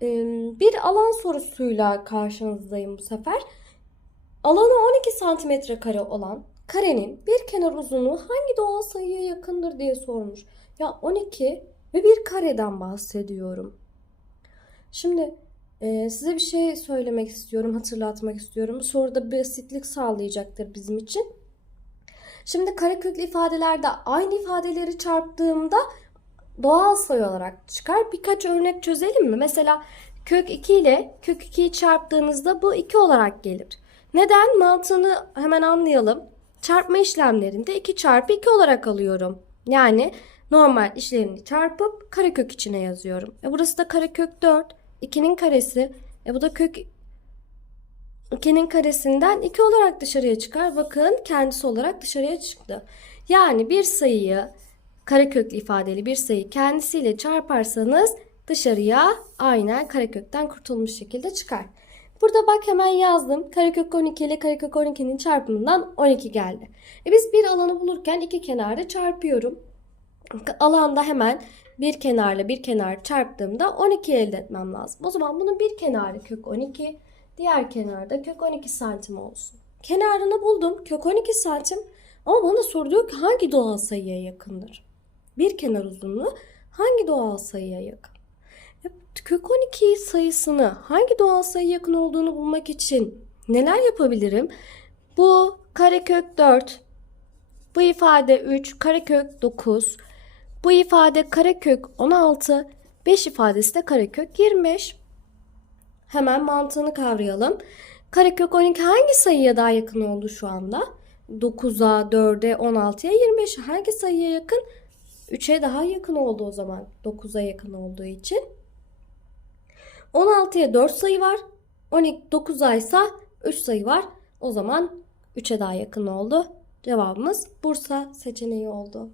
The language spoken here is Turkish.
Bir alan sorusuyla karşınızdayım bu sefer. Alanı 12 santimetre kare olan karenin bir kenar uzunluğu hangi doğal sayıya yakındır diye sormuş. Ya 12 ve bir kareden bahsediyorum. Şimdi size bir şey söylemek istiyorum, hatırlatmak istiyorum. Bu soruda basitlik sağlayacaktır bizim için. Şimdi kareköklü ifadelerde aynı ifadeleri çarptığımda doğal sayı olarak çıkar. Birkaç örnek çözelim mi? Mesela kök 2 ile kök 2'yi çarptığınızda bu 2 olarak gelir. Neden? Mantığını hemen anlayalım. Çarpma işlemlerinde 2 çarpı 2 olarak alıyorum. Yani normal işlerini çarpıp karekök içine yazıyorum. E burası da karekök 4. 2'nin karesi. E bu da kök 2'nin karesinden 2 olarak dışarıya çıkar. Bakın kendisi olarak dışarıya çıktı. Yani bir sayıyı kareköklü ifadeli bir sayı kendisiyle çarparsanız dışarıya aynen karekökten kurtulmuş şekilde çıkar. Burada bak hemen yazdım. Karekök 12 ile karekök 12'nin çarpımından 12 geldi. E biz bir alanı bulurken iki kenarda çarpıyorum. Alanda hemen bir kenarla bir kenar çarptığımda 12 elde etmem lazım. O zaman bunun bir kenarı kök 12, diğer kenarda kök 12 santim olsun. Kenarını buldum kök 12 santim ama bana soruluyor ki hangi doğal sayıya yakındır? Bir kenar uzunluğu hangi doğal sayıya yakın? E, Kök 12 sayısını hangi doğal sayıya yakın olduğunu bulmak için neler yapabilirim? Bu karekök 4, bu ifade 3, karekök 9, bu ifade karekök 16, 5 ifadesi de karekök 25. Hemen mantığını kavrayalım. Karekök 12 hangi sayıya daha yakın oldu şu anda? 9'a, 4'e, 16'ya, 25'e hangi sayıya yakın? 3'e daha yakın oldu o zaman. 9'a yakın olduğu için. 16'ya 4 sayı var. 12 9'a ise 3 sayı var. O zaman 3'e daha yakın oldu. Cevabımız Bursa seçeneği oldu.